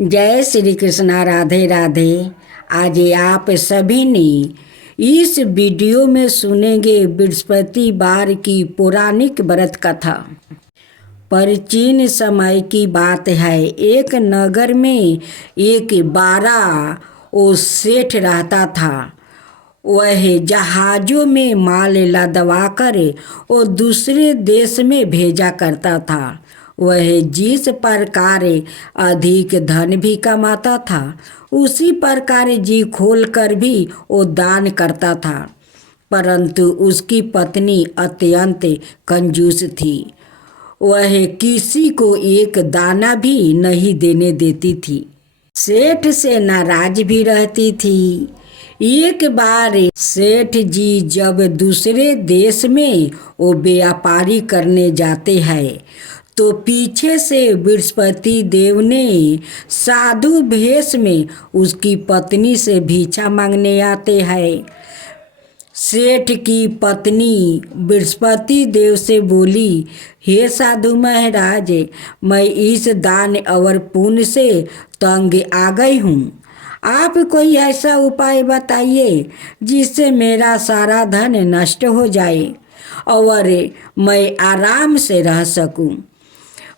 जय श्री कृष्णा। राधे राधे। आज आप सभी ने इस वीडियो में सुनेंगे बृहस्पतिवार की पौराणिक व्रत कथा। प्राचीन समय की बात है। एक नगर में एक बारा ओ सेठ रहता था। वह जहाज़ों में माल लदवाकर और दूसरे देश में भेजा करता था। वह जिस प्रकार अधिक धन भी कमाता था, उसी प्रकार जी खोल कर भी वो दान करता था। परंतु उसकी पत्नी अत्यंत कंजूस थी। वह किसी को एक दाना भी नहीं देने देती थी। सेठ से नाराज भी रहती थी। एक बार सेठ जी जब दूसरे देश में वो व्यापारी करने जाते हैं, तो पीछे से बृहस्पति देव ने साधु भेष में उसकी पत्नी से भिक्षा मांगने आते हैं। सेठ की पत्नी बृहस्पति देव से बोली, हे साधु महाराज, मैं इस दान और पुण्य से तंग आ गई हूँ। आप कोई ऐसा उपाय बताइए जिससे मेरा सारा धन नष्ट हो जाए और मैं आराम से रह सकूं।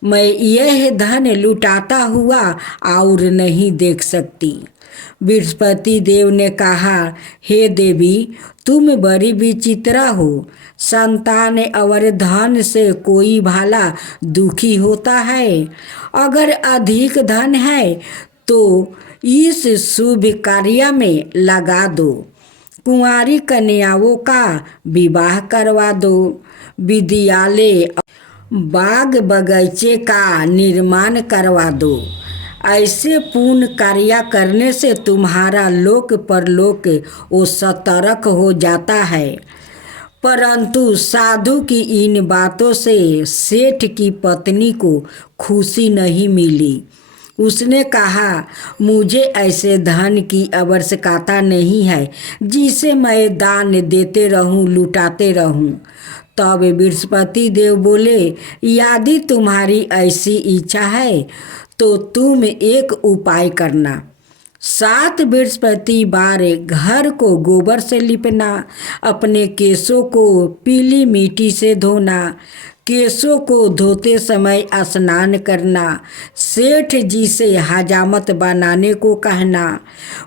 मैं यह धन लुटाता हुआ और नहीं देख सकती। बृहस्पति देव ने कहा, हे देवी, तुम बड़ी विचित्रा हो। संतान और धन से कोई भला दुखी होता है। अगर अधिक धन है तो इस शुभ कार्य में लगा दो। कुंवारी कन्याओं का विवाह करवा दो। विद्यालय, बाग बगीचे का निर्माण करवा दो। ऐसे पूर्ण कार्य करने से तुम्हारा लोक परलोक वो सतर्क हो जाता है। परंतु साधु की इन बातों से सेठ की पत्नी को खुशी नहीं मिली। उसने कहा, मुझे ऐसे धन की आवश्यकता नहीं है जिसे मैं दान देते रहूं, लुटाते रहूं। तब बृहस्पति देव बोले, यदि तुम्हारी ऐसी इच्छा है तो तुम एक उपाय करना। 7 बृहस्पतिवार घर को गोबर से लिपना, अपने केशों को पीली मिट्टी से धोना, केशों को धोते समय स्नान करना, सेठ जी से हजामत बनाने को कहना,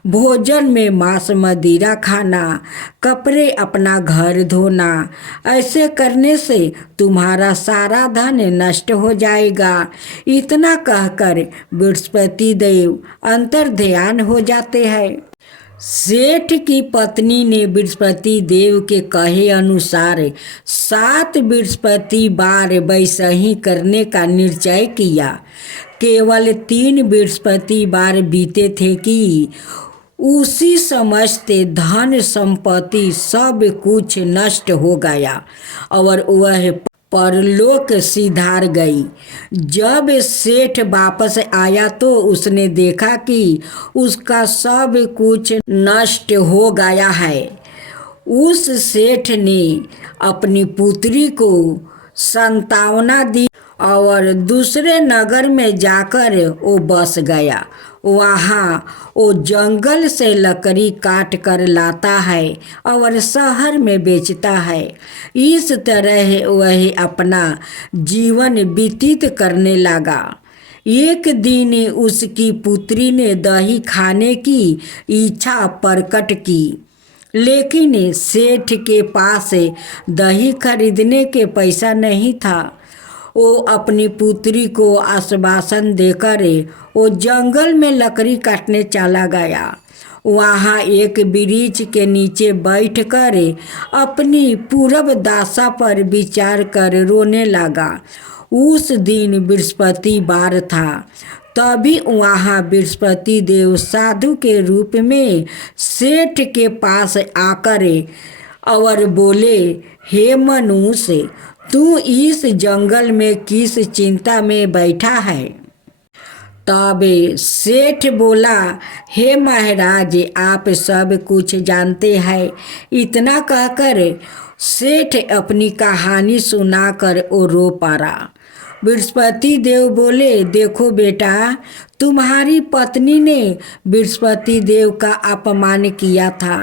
भोजन में मांस मदिरा खाना, कपड़े अपना घर धोना। ऐसे करने से तुम्हारा सारा धन नष्ट हो जाएगा। इतना कहकर बृहस्पति देव अंतर्ध्यान हो जाते हैं। सेठ की पत्नी ने बृहस्पति देव के कहे अनुसार 7 बृहस्पतिवार वैसा ही करने का निश्चय किया। केवल 3 बृहस्पतिवार बीते थे कि उसी समस्त धन संपत्ति सब कुछ नष्ट हो गया और वह परलोक सिधार गई। जब सेठ वापस आया तो उसने देखा कि उसका सब कुछ नष्ट हो गया है। उस सेठ ने अपनी पुत्री को सांत्वना दी और दूसरे नगर में जाकर वो बस गया। वहाँ वो जंगल से लकड़ी काट कर लाता है और शहर में बेचता है। इस तरह वह अपना जीवन व्यतीत करने लगा। एक दिन उसकी पुत्री ने दही खाने की इच्छा प्रकट की, लेकिन सेठ के पास दही खरीदने के पैसा नहीं था। वो अपनी पुत्री को आश्वासन देकर वो जंगल में लकड़ी काटने चला गया। वहाँ एक वृक्ष के नीचे बैठकर अपनी पूर्व दशा पर विचार कर रोने लगा। उस दिन बृहस्पतिवार था। तभी वहाँ बृहस्पति देव साधु के रूप में सेठ के पास आकर और बोले, हे मनुष्य, तू इस जंगल में किस चिंता में बैठा है? तब सेठ बोला, हे महाराज, आप सब कुछ जानते हैं। इतना कहकर सेठ अपनी कहानी सुनाकर वो रो पड़ा। बृहस्पति देव बोले, देखो बेटा, तुम्हारी पत्नी ने बृहस्पति देव का अपमान किया था,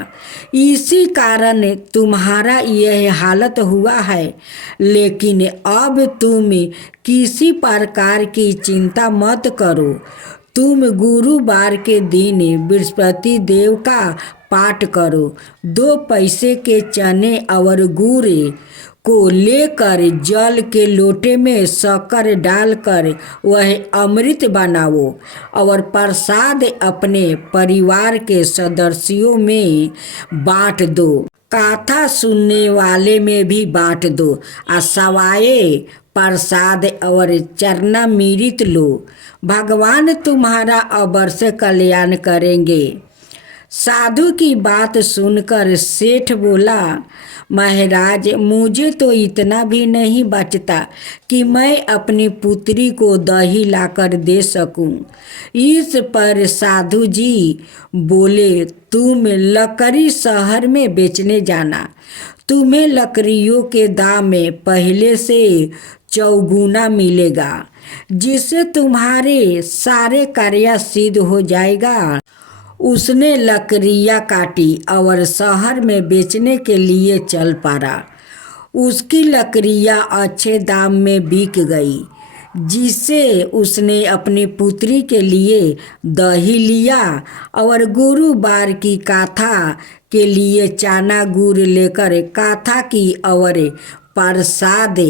इसी कारण तुम्हारा यह हालत हुआ है। लेकिन अब तुम किसी प्रकार की चिंता मत करो। तुम गुरुवार के दिन बृहस्पति देव का पाठ करो। 2 पैसे के चने और गुड़ को लेकर जल के लोटे में शक्कर डालकर वह अमृत बनाओ और प्रसाद अपने परिवार के सदस्यों में बांट दो। कथा सुनने वाले में भी बांट दो। सवाए प्रसाद और चरणामृत लो। भगवान तुम्हारा अवश्य कल्याण करेंगे। साधु की बात सुनकर सेठ बोला, महाराज, मुझे तो इतना भी नहीं बचता कि मैं अपनी पुत्री को दही लाकर दे सकूं। इस पर साधु जी बोले, तुम लकड़ी शहर में बेचने जाना। तुम्हें लकड़ियों के दाम में पहले से चौगुना मिलेगा, जिससे तुम्हारे सारे कार्य सिद्ध हो जाएगा। उसने लकड़ियाँ काटी और शहर में बेचने के लिए चल पड़ा। उसकी लकड़ियाँ अच्छे दाम में बिक गई, जिससे उसने अपनी पुत्री के लिए दही लिया और गुरुवार की कथा के लिए चना गुड़ लेकर कथा की और प्रसाद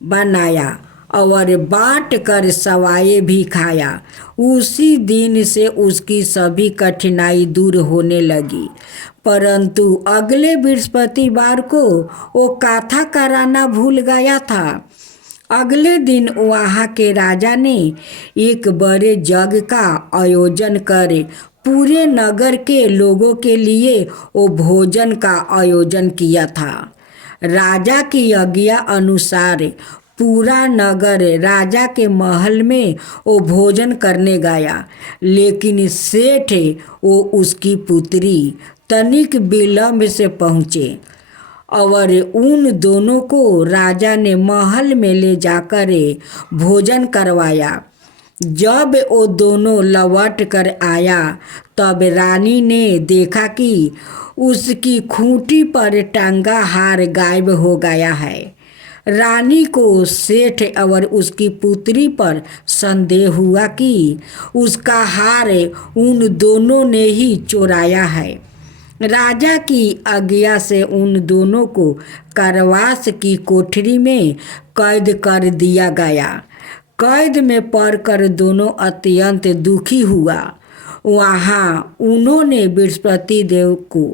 बनाया और बांट कर सवाए भी खाया। उसी दिन से उसकी सभी कठिनाई दूर होने लगी। परंतु अगले बृहस्पतिवार को वो कथा कराना भूल गया था। अगले दिन वहाँ के राजा ने एक बड़े यज्ञ का आयोजन कर पूरे नगर के लोगों के लिए वो भोजन का आयोजन किया था। राजा की आज्ञा अनुसार पूरा नगर राजा के महल में वो भोजन करने गया। लेकिन सेठ वो उसकी पुत्री तनिक विलंब से पहुँचे और उन दोनों को राजा ने महल में ले जाकर भोजन करवाया। जब वो दोनों लौट कर आया तब रानी ने देखा कि उसकी खूंटी पर टंगा हार गायब हो गया है। रानी को सेठ और उसकी पुत्री पर संदेह हुआ कि उसका हार उन दोनों ने ही चुराया है। राजा की आज्ञा से उन दोनों को कारावास की कोठरी में कैद कर दिया गया। कैद में पड़कर दोनों अत्यंत दुखी हुआ। वहाँ उन्होंने बृहस्पति देव को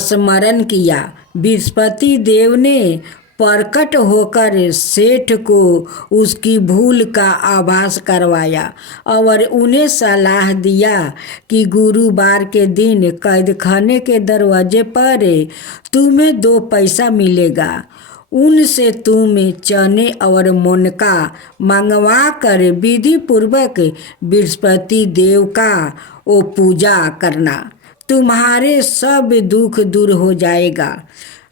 स्मरण किया। बृहस्पति देव ने प्रकट होकर सेठ को उसकी भूल का आभास करवाया और उन्हें सलाह दिया कि गुरुवार के दिन कैद खाने के दरवाजे पर तुम्हें 2 पैसा मिलेगा। उनसे तुम चने और मुनका मंगवा कर विधि पूर्वक बृहस्पति देव का वो पूजा करना। तुम्हारे सब दुख दूर हो जाएगा।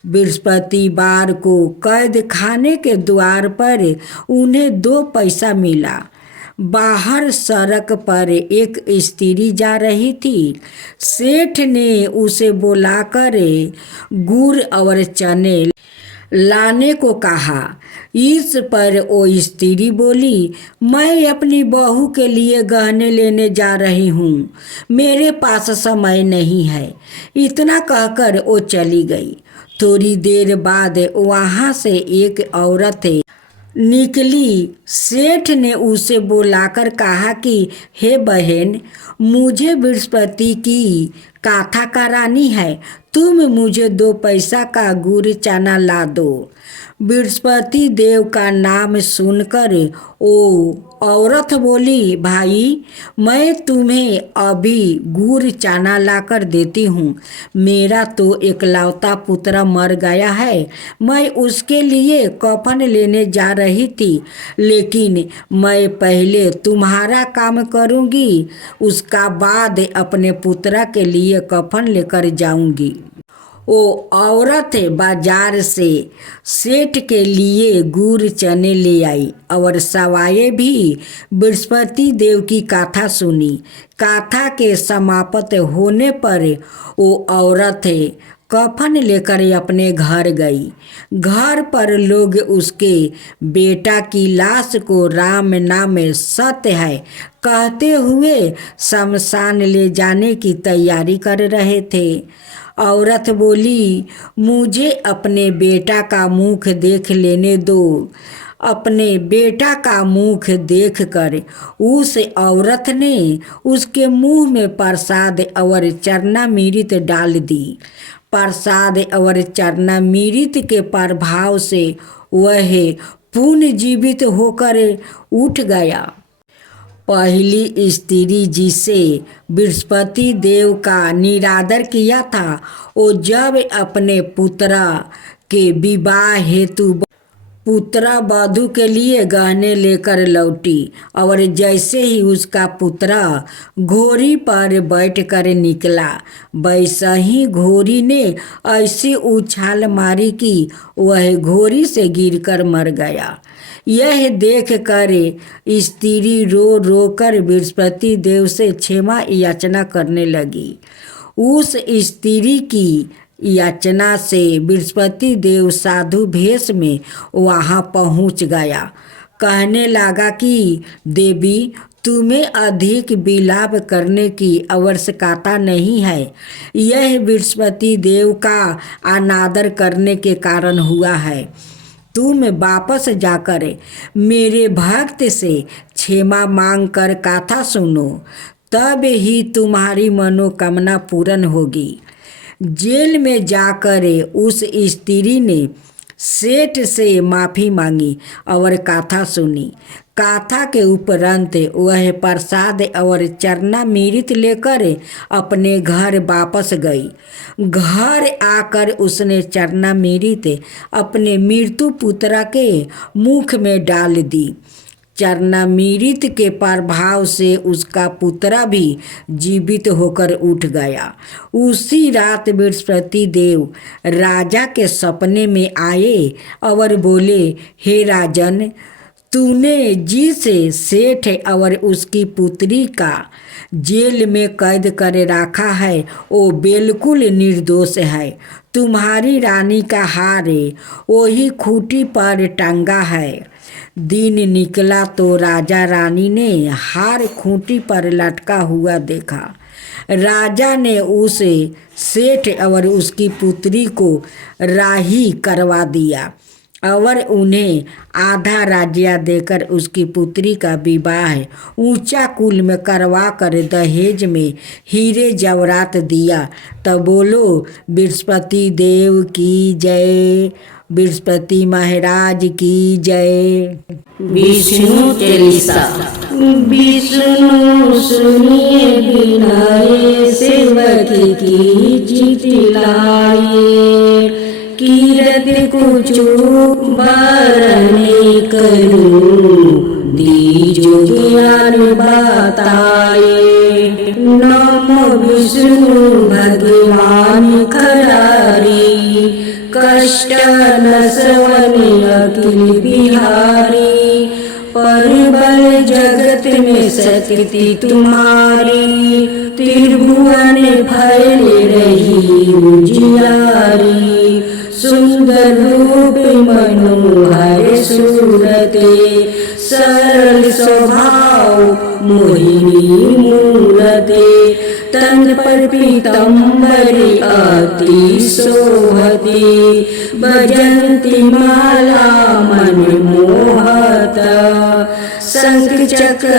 बृहस्पतिवार को कैद खाने के द्वार पर उन्हें 2 पैसा मिला। बाहर सड़क पर एक स्त्री जा रही थी। सेठ ने उसे बुलाकर गुड़ और चने लाने को कहा। इस पर वो स्त्री बोली, मैं अपनी बहू के लिए गहने लेने जा रही हूँ, मेरे पास समय नहीं है। इतना कहकर वो चली गई। थोड़ी देर बाद वहाँ से एक औरत निकली। सेठ ने उसे बुलाकर कहा कि हे बहन, मुझे बृहस्पति की कथा करानी है, तुम मुझे 2 पैसा का गुड़ चना ला दो। बृहस्पति देव का नाम सुनकर वो औरत बोली, भाई, मैं तुम्हें अभी गुड़ चना लाकर देती हूँ। मेरा तो एकलौता पुत्र मर गया है। मैं उसके लिए कफन लेने जा रही थी, लेकिन मैं पहले तुम्हारा काम करूँगी, उसका बाद अपने पुत्र के लिए कफन लेकर जाऊँगी। वो औरत बाजार से सेठ के लिए गुड़ चने ले आई और सवाए भी बृहस्पति देव की कथा सुनी। कथा के समाप्त होने पर वो औरत कफन लेकर अपने घर गई। घर पर लोग उसके बेटा की लाश को राम नाम सत्य है कहते हुए शमशान ले जाने की तैयारी कर रहे थे। औरत बोली, मुझे अपने बेटा का मुख देख लेने दो। अपने बेटा का मुख देखकर उस औरत ने उसके मुंह में प्रसाद और चरणामृत डाल दी। प्रसाद और चरणामृत के प्रभाव से वह पुनर्जीवित होकर उठ गया। पहली स्त्री जिसे बृहस्पति देव का निरादर किया था, वो जब अपने पुत्र के विवाह हेतु पुत्र वधू के लिए गहने लेकर लौटी और जैसे ही उसका पुत्र घोड़ी पर बैठकर निकला, वैसा ही घोड़ी ने ऐसी उछाल मारी कि वह घोड़ी से गिरकर मर गया। यह देखकर स्त्री रो रो कर बृहस्पति देव से क्षमा याचना करने लगी। उस स्त्री की याचना से बृहस्पति देव साधु वेश में वहाँ पहुँच गया। कहने लगा कि देवी, तुम्हें अधिक विलाप करने की आवश्यकता नहीं है। यह बृहस्पति देव का अनादर करने के कारण हुआ है। तुम वापस जाकर मेरे भक्त से क्षमा मांग कर कथा सुनो, तब ही तुम्हारी मनोकामना पूर्ण होगी। जेल में जाकर उस स्त्री ने सेठ से माफ़ी मांगी और कथा सुनी। कथा के उपरांत वह प्रसाद और चरणामृत लेकर अपने घर वापस गई। घर आकर उसने चरणामृत अपने मृत्यु पुत्र के मुख में डाल दी। चरणामृत के प्रभाव से उसका पुत्र भी जीवित होकर उठ गया। उसी रात बृहस्पति देव राजा के सपने में आए और बोले, हे राजन, तूने जिसे सेठ और उसकी पुत्री का जेल में कैद कर रखा है वो बिल्कुल निर्दोष है। तुम्हारी रानी का हार वही खूंटी पर टंगा है। दिन निकला तो राजा रानी ने हार खूंटी पर लटका हुआ देखा। राजा ने उस सेठ और उसकी पुत्री को राही करवा दिया और उन्हें आधा राज्य देकर उसकी पुत्री का विवाह ऊंचा कुल में करवा कर दहेज में हीरे जवाहरात दिया। तब बोलो बृहस्पति देव की जय, बृहस्पति महाराज की जय। विष्णु चालीसा। विष्णु सुनिए बिनाए, सेवक की जीति लाए। कीरत कुछ बरने करूं, दीजो ज्ञान बताए। नमो विष्णु भगवान खरारी, कष्ट नसवने अखिल बिहारी। परबल जगत में शक्ति तुम्हारी, त्रिभुवन फैले रही उजियारी। सुंदर रूप मनोहर सूरते, सरल स्वभाव मोहिनी मूरते। तन पर पीतम्बरी अति सोहती, भजंती माला मन मोहता। शंख चक्र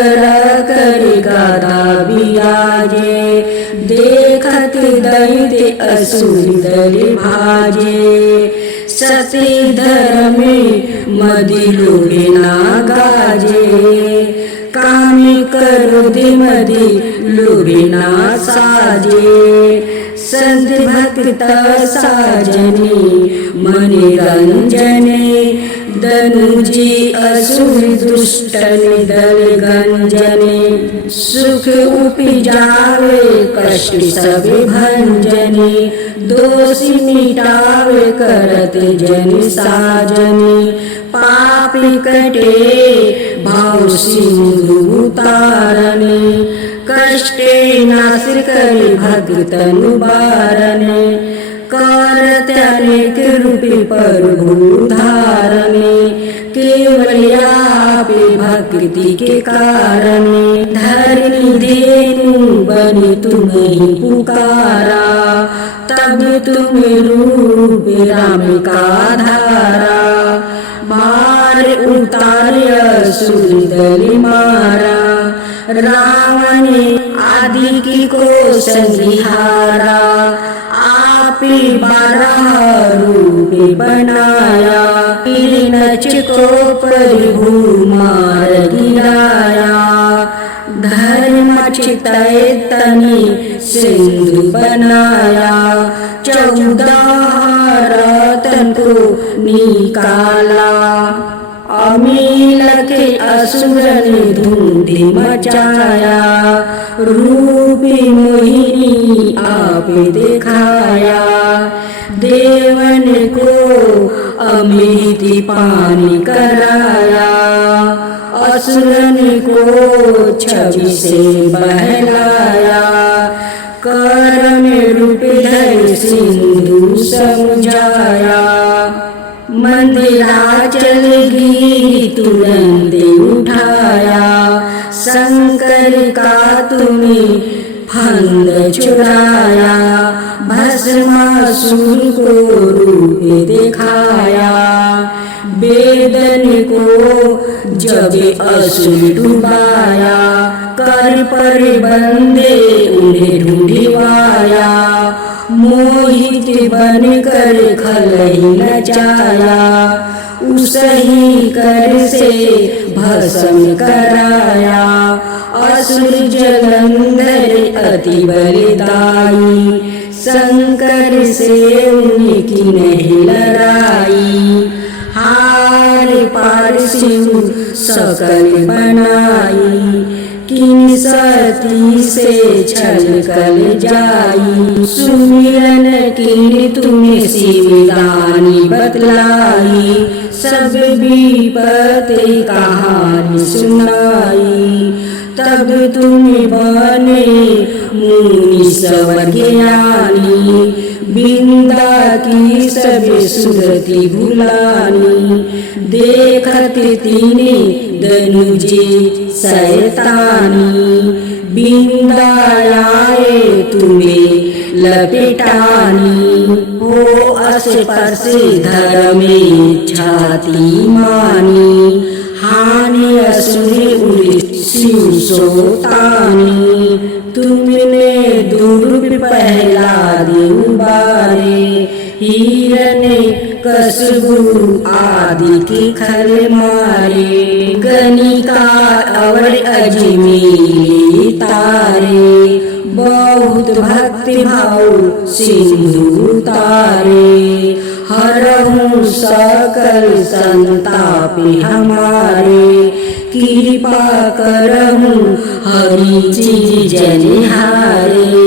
कर गदा बिराजे, देखत दैत्य असुर दर भाजे। सती धर्म मदि लोगे ना गाजे, काम क्रोध मदि लोगे ना साजे। संत भक्त साजने मन रंजने, दनुजे असुर दुष्टन दल गंजने सुख उपजावे कष्ट सब भंजने दोष मिटावे करत जन साजने पापी कटे भाव सिंधु उतारने कष्टे नाश कर भक्तन बारने करत अनेक रूपी प्रभु धारने केवल आप भक्ति के कारणे धरनी धेनु बनी तुम्हें पुकारा तब तुम रूप राम का धारा मार उतार असुर दल मारा रावण आदि की को संहारा आपे 12 रूप बनाया हिरण्यकश्यप को प्रभु मार गिराया धर्म चितय तनि सिंधु बनाया 14 रतन को निकाला अमील के असुर ने धूम मचाया रूपी मोहिनी आप दिखाया देवन को अमृत पानी कराया असुरन को छवि से बहलाया कर में रूप धर सिंधु समझाया मंदिराचल गिरी तुरंत उठाया शंकर का तुम्हें फंद चुराया भस्मासुर को रूप दिखाया वेदन को जब असुर डुबाया कर पर बंदे उन्हें ढूंढवाया मोहित बन कर खलहि नचाया उसही कर से भस्म कराया असुर जलंधर अति बलदाई शंकर से उनकी नहीं लड़ाई हार पार शिव सकल बनाई किन सती से छल कल जाई सुमिरन किन तुम्हें शिवदानी बतलाई सब विपत कहानी सुनाई तब तुम बने मुनि सवर ज्ञानी बिंदा की सब सुरति भुलानी देखत तीने दनुजे शैतानी बिंदा आए तुम्हें लपेटानी हो अस्पर्श धर्मे छाती मानी हानि असुर शिव सोतानी तुमने दुर्ग पहला उबारे हिरण्य कशबु आदि के खल मारे गणिका और अजमेर तारे बहुत भक्ति भाव सिंधु तारे हरहु सकल संताप हमारे कृपा करहु हरि चीज जनिहारे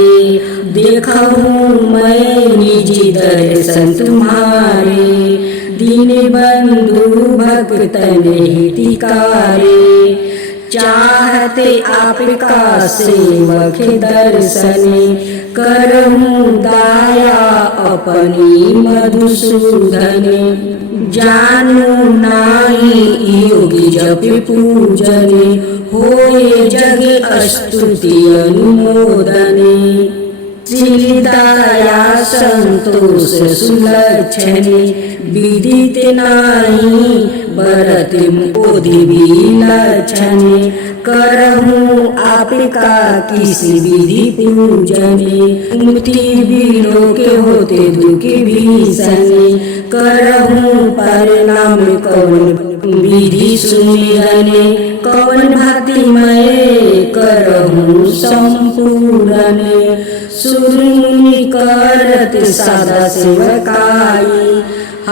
देखहु मैं निज दर्शन तुम्हारे दीन बंधु भक्तन हितकारे चाहते आपका सेवक दर्शन करहु दाया अपनी मधुसूदन जानू नाही योगी जप पूजन होए जग स्तुति अनुमोदन श्रीदया संतोष सुलक्षण विदित नाही बरत बोधि विलक्षण करहु आपका किसी विधि पूजन मुक्ति बिलो के होते दुख भीषण करहु परिणाम कौन विधि सुमिरन कौन भक्तिमय करहु संपूर्ण सुर मुनि करत सदा सेवकाई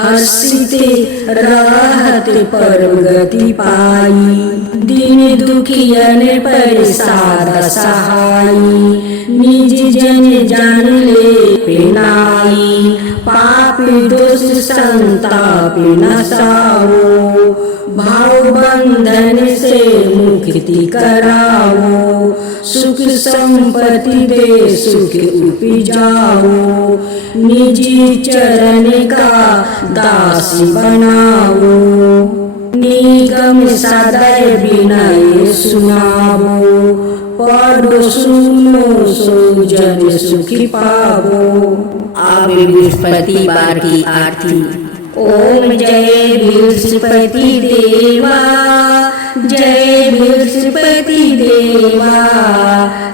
हर्षिते राहत परम गति पाई। दीन दुखियन पर सादा सहाई, निज जन जान ले पिनाई। पाप दोष संताप नसाओ, भाव बंधन से मुक्ति कराओ। सुख संपत्ति दे सुख उपजाओ, निजी चरण का दासी बनाओ। निगम सदैव विनय सुनाओ, पढ़ो सुनो सो जन सुखी पावो। अब बृहस्पतिवार की आरती। ओम जय बृहस्पति देवा, जय बृहस्पति देवा।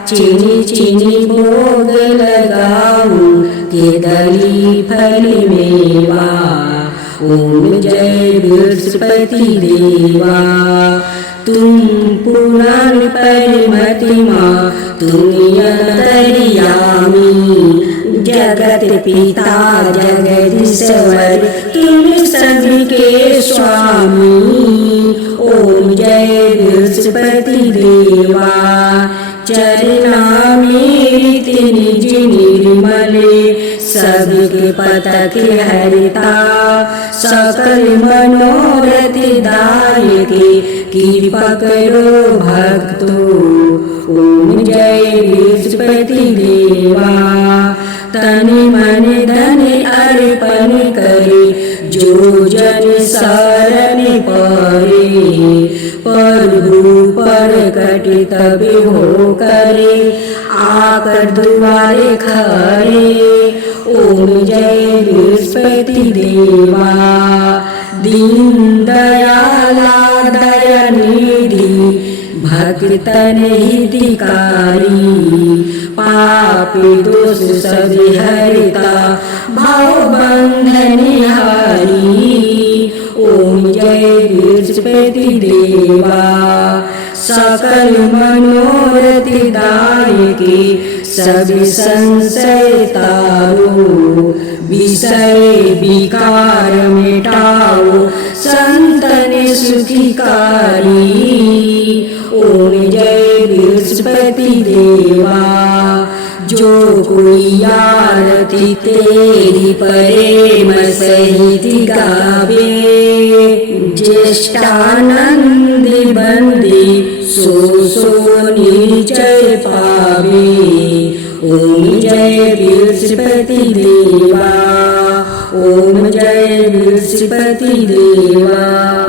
चीनी चीनी भोग लगाऊं, केदली फल मेवा। ओम जय बृहस्पति देवा। तुम पुराण परिमतिमा, तुम अंतर्यामी। जगत पिता जगदीश्वर, तुम सबके स्वामी। ओम जय बृहस्पति देवा। चरणामृत निज निर्मले, सबके पतक हरिता। सकल मनोरथ दायके, कृपा करो भक्तो। ओम जय बृहस्पति देवा। तन मन धन अर्पण करे, जो जन शरण परे। प्रभु प्रकट तब हो करे, आकर द्वारे खड़े। ओम जय बृहस्पति देवा। दीन दयाला दयानिधि, भक्तन हितकारी। पाप दोष सब हरता, भाव बंधन हारी। ओम जय बृहस्पति देवा। सकल मनोरथ दायके, सब संशय तारो। विषय विकार मिटाओ, संतन सुखिकारी। ओम जय बृहस्पति देवा। जो कोई आरती तेरी प्रेम सहित गावे, ज्येष्ठानंद बंदे सो निश्चय पावे। ओम जय बृहस्पति देवा। ओम जय बृहस्पति देवा।